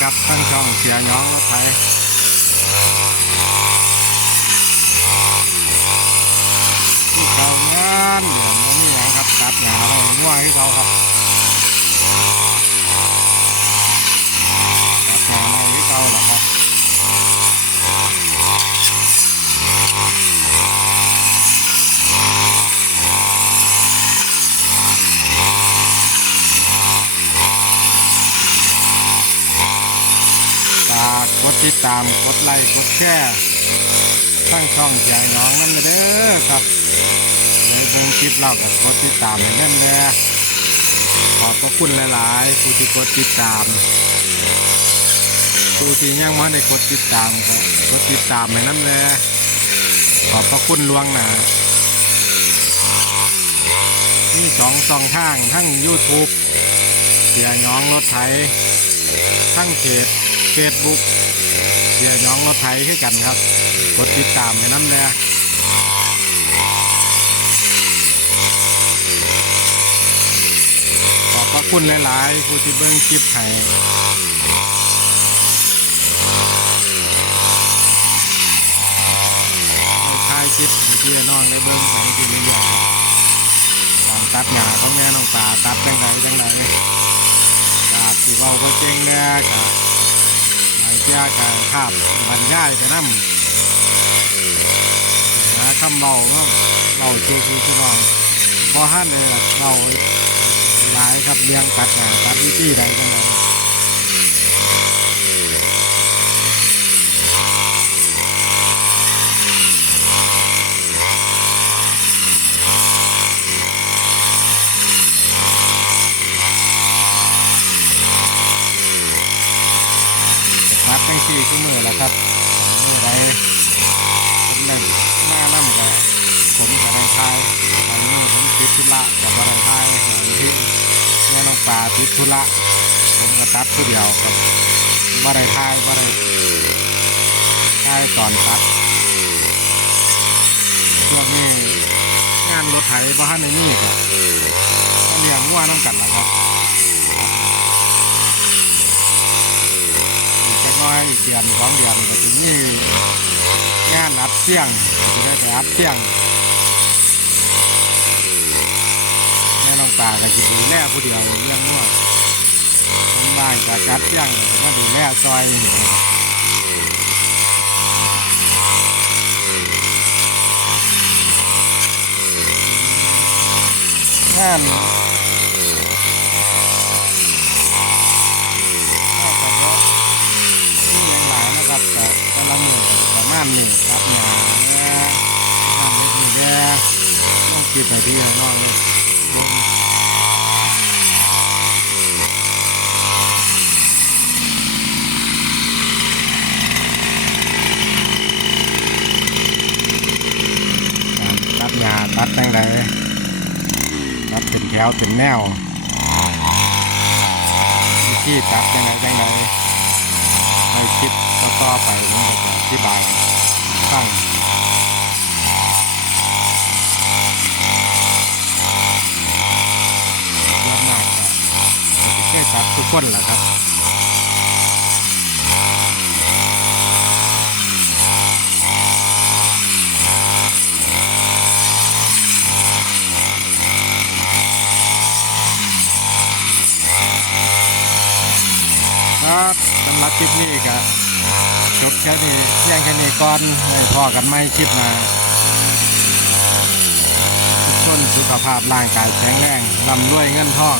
ครับทั้งช่องเสียหย้องรถไถที่เก่างานเดือนนี้นี่นะครับตัดหญ้าไว้ง่วให้เขาครับตัดหญ้าไว้ให้เขาเหรอครับ ฝากกดติดตามกดไลค์กดแชร์ทั้งช่องเสียหย้องนั่นเลยเด้อครับในเบิ่งคลิปเรากับกดติดตามให้แน่นแน่ขอบพระคุณหลายๆผู้ที่กดติดตามผู้ที่ยังม่ได้กดติดตามก็กดติดตามให้นั่นแน่ขอบพระคุณลวงหนานี่สองสองทางทั้ง YouTube เสียหย้องรถไถทั้งเพจ Facebook เสียหย้องรถไถให้กันครับ กดติดตามให้น้ำแน่ขอบพระคุณหลาย ๆ ผู้ที่เบิ่งคลิปให้ถ่ายคลิปให้พี่น้องได้เบิ่งของที่นี่เดียวครับการตัดหญ้าของแม่น้องตาตัดจังไดจังไดกาสิเว้าบ่เก่งแน่กะ บางเจ้ากะคาบบรรยายไปนำนะคำเราเนาะเบาเจคือพี่น้องพอห้านเลยเราหลายครับเลี้ยงกัดงาตัดวิธีใดจังไงตั ดตั้งสี่ชั่วโมงแล้วครับเมื่อไรผมนั่นหน้านั่นกับผมกับนายทายตอนนี้ผมติดธุระกับนายทายวันที่แม่น้องปลาติดธุระผมก็ตัดผู้เดียวกับบ่ได้ทายบ่ได้ทายตอนตัดช่วงนี้งานรถไถบ่ทันในนี่ก็เลี้ยงวัวน้องกันล่ะครับ อีกเดือนสองเดือนก็ถึงนี่งานอัดเสียงจะได้ไปอัดเสียงแม่น้องตาก็จะดูแลผู้เดียวเรื่องนวดคนบ้านก็จัดเสียงก็ดูแลซอยนี่งานก็กับว่า นี่ยังหลายนะครับแต่แต่ ละมือก็ประมาณนี้ครับเนี่ยทำให้ดีแย่ต้องคิดไปที่น้องเลยตัดหญ้าตัดจังไดตัดเป็นแถวเป็นแนววิธีตัดจังไดจังไดให้คิด ต่อๆไปนี่อธิบายฟังส่วนมากก็จะเคยตัดทุกคนแหละครับครับสำหรับคลิปนี้ก็ จบแค่นี้เพียงแค่นี้ก่อนให้พอกันไม่คลิปหนะทุกคนสุขภาพร่างกายแข็งแรงลำรวยเงินทอง